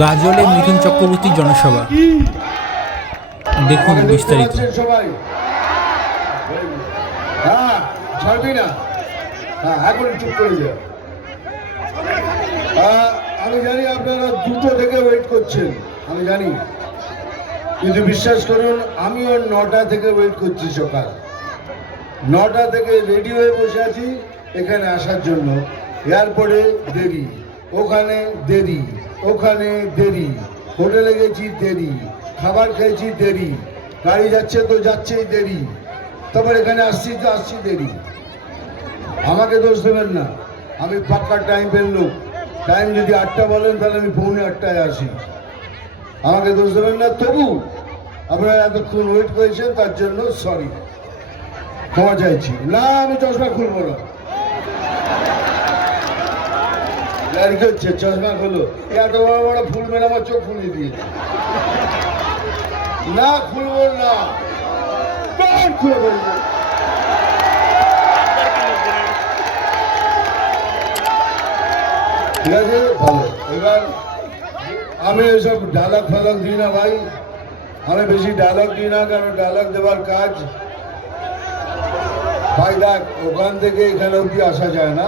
গাজলে মিঠুন চক্রবর্তীর জনসভা, দেখুন বিস্তারিত। সবাই হ্যাঁ ছাড়বি না, হ্যাঁ এখন চুপ করে যাও। আমি জানি আপনারা 2টো থেকে ওয়েট করছেন, আমি জানি, কিন্তু বিশ্বাস করুন আমিও 9টা থেকে ওয়েট করছি। সকাল 9টা থেকে রেডি হয়ে বসে আছি এখানে আসার জন্য। এয়ারপোর্টে দেরি, ওখানে দেরি, ওখানে দেরি, হোটেলে গেছি দেরি, খাবার খেয়েছি দেরি, গাড়ি যাচ্ছে তো যাচ্ছেই দেরি, তারপর এখানে আসছি তো আসছি দেরি। আমাকে দোষ দেবেন না, আমি পাক্কা টাইম পেন লোক। টাইম যদি 8টা বলেন তাহলে আমি 7:45 আসি। আমাকে দোষ দেবেন না। তবু আপনারা এতক্ষণ ওয়েট করেছেন তার জন্য সরি, ক্ষমা চাইছি। না আমি চশমা খুলবো না, হচ্ছে চশমা খুলো, এত বড় বড় ফুল মেরে আমার চোখ খুলে দিয়েছে। না খুলবো না, খুলে বলবো। ঠিক আছে, ভালো। এবার আমি এসব ডায়লগ ফালগ দিই না ভাই, আমি বেশি ডায়লগ দিই না, কারণ ডায়লগ দেওয়ার কাজ ভাই দেখ ওখান থেকে এখানে অব্দি আসা যায় না,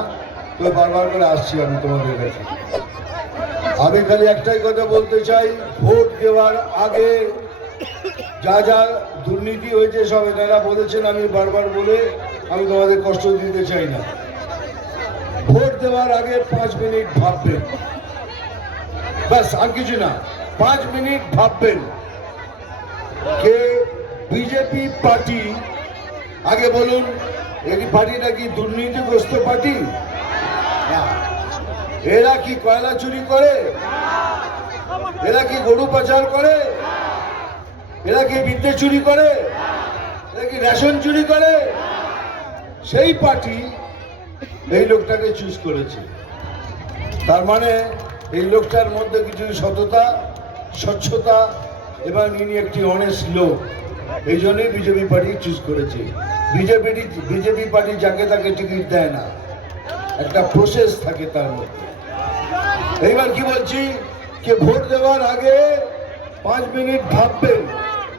তো বারবার করে আসছি আমি তোমাদের কাছে। আমি খালি একটাই কথা বলতে চাই, ভোট দেওয়ার আগে যা যা দুর্নীতি হয়েছে সব এনারা বলেছেন, আমি বারবার বলে আমি তোমাদের কষ্ট দিতে চাই না। ভোট দেওয়ার আগে 5 মিনিট ভাববেন, ব্যাস, আর কিছু না। 5 মিনিট ভাববেন কে বিজেপি পার্টি। আগে বলুন এই পার্টিটা কি দুর্নীতিগ্রস্ত পার্টি? না। এরা কি কয়লা চুরি করে? এরা কি গরু পাচার করে? এরা কি বিদ্যে চুরি করে? এরা কি রেশন চুরি করে? সেই পার্টি এই লোকটাকে চুজ করেছে। তার মানে এই লোকটার মধ্যে কিছু সততা, স্বচ্ছতা এবং ইনি একটি অনেস্ট লোক, এই জন্যই বিজেপি পার্টি চুজ করেছে। বিজেপি পার্টি যাকে তাকে টিকিট দেয় না, একটা প্রসেস থাকে তার মধ্যে। এইবার কি বলছি, কে ভোট দেওয়ার আগে 5 মিনিট ভাববেন।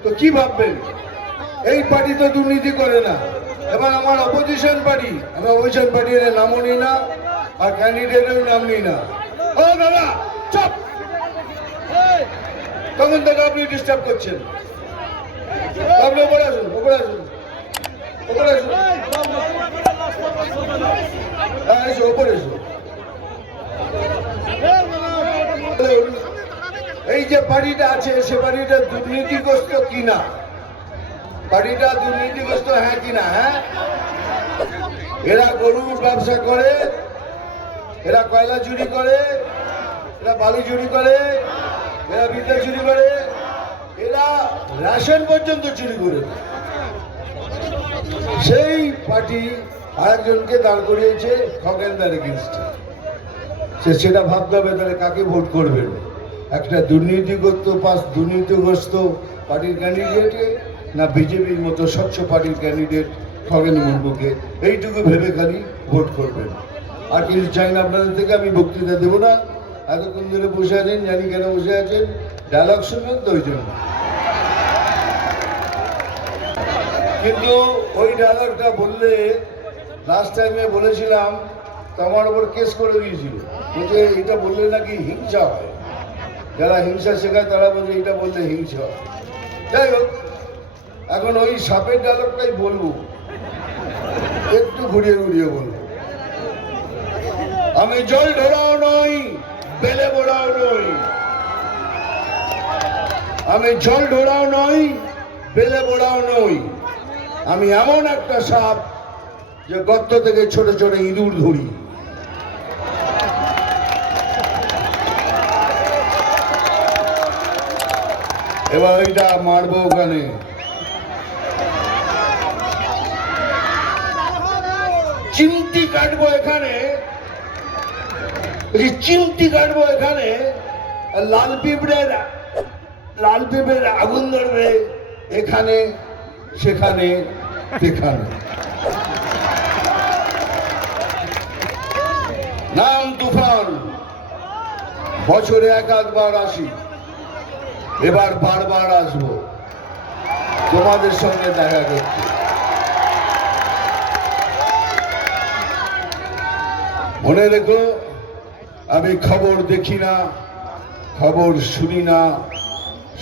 তো কি ভাববেন? এই পার্টি তো দুর্নীতি করে না। এবার আমার অপোজিশন পার্টি, আমি অপোজিশন পার্টির নামও নিই না আর ক্যান্ডিডেটের নাম নিই না। ও দাদা চুপ, তখন থেকে আপনি ডিস্টার্ব করছেন। আপনি ওপরে আসুন, ওপরে আসুন, ওপরে আসুন, হ্যাঁ এসো, ওপরে এসো। এই যে পার্টিটা আছে সে পার্টিটা দুর্নীতিগ্রস্ত কিনা? পার্টিটা দুর্নীতিগ্রস্ত হ্যাঁ কিনা? হ্যাঁ, এরা গরুর ব্যবসা করে, এরা কয়লা চুরি করে, এরা বালি চুরি করে, এরা বিদ্যা চুরি করে, এরা রেশন পর্যন্ত চুরি করে। সেই পার্টি আরেকজনকে দাঁড় করিয়েছে খগেনদার এগেইনস্টে। সেটা ভাবতে হবে তাহলে কাকে ভোট করবেন, একটা দুর্নীতিগ্রস্ত পার্টির ক্যান্ডিডেটকে না বিজেপির মতো স্বচ্ছ পার্টির ক্যান্ডিডেট খগেন মুর্মুকে। এইটুকু ভেবে খালি ভোট করবেন। আর কিছু চাই না আপনাদের থেকে, আমি বক্তৃতা দেবো না। এতক্ষণ ধরে বসে আছেন, জানি কেন বসে আছেন, ডায়লগ শুনবেন তো ওই জন্য। কিন্তু ওই ডায়লগটা বললে লাস্ট টাইমে বলেছিলাম তো আমার ওপর কেস করে দিয়েছিল, বলছে এটা বললে নাকি হিংসা হয়। যারা হিংসা শেখায় তারা বলছে এটা বললে হিংসা হয়। যাই হোক, এখন ওই সাপের ডায়লগটাই বলবো, একটু ঘুরিয়ে ঘুরিয়ে বলবো। আমি জল ঢোড়াও নই, বেলে বোড়াও নই। আমি জল ঢোড়াও নই, বেলে বোড়াও নই। আমি এমন একটা সাপ যে গর্ত থেকে ছোট ছোট ইঁদুর ধরি। এবার ওইটা মারবো ওখানে। চিমটি কাটবো এখানে, চিমটি কাটবো এখানে, লাল পিঁপড়ের আগুন ধরবে এখানে সেখানে সেখানে। নাম তুফান, বছরে এক আধবার আসি, এবার বারবার আসবো তোমাদের সঙ্গে দেখা করতে। মনে রেখো, আমি খবর দেখি না, খবর শুনি না,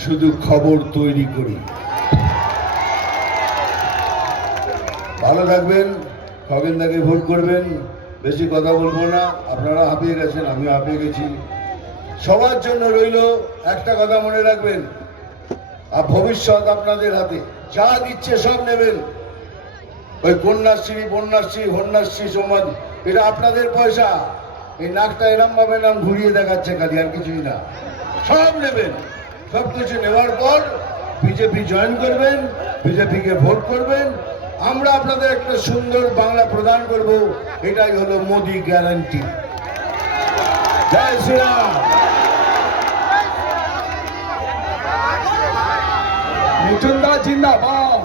শুধু খবর তৈরি করি। ভালো থাকবেন, খগেনদাকে ভোট করবেন। বেশি কথা বলবো না, আপনারা হাঁপিয়ে গেছেন, আমিও হাঁপিয়ে গেছি। সবার জন্য রইল একটা কথা মনে রাখবেন, আর ভবিষ্যৎ আপনাদের হাতে, যা দিচ্ছে সব নেবেন। ওই কন্যাশ্রী, বন্যাশ্রী, কন্যাশ্রী সমাজ, এটা আপনাদের পয়সা। এই নাকটা এরম ভাবে নাম ঘুরিয়ে দেখাচ্ছে খালি, আর কিছুই না। সব নেবেন, সব কিছু নেওয়ার পর বিজেপি জয়েন করবেন, বিজেপিকে ভোট করবেন। আমরা আপনাদের একটা সুন্দর বাংলা প্রদান করব, এটাই হলো মোদি গ্যারান্টি। জয় শ্রীরাম। মিঠুন দা জিন্দাবাদ।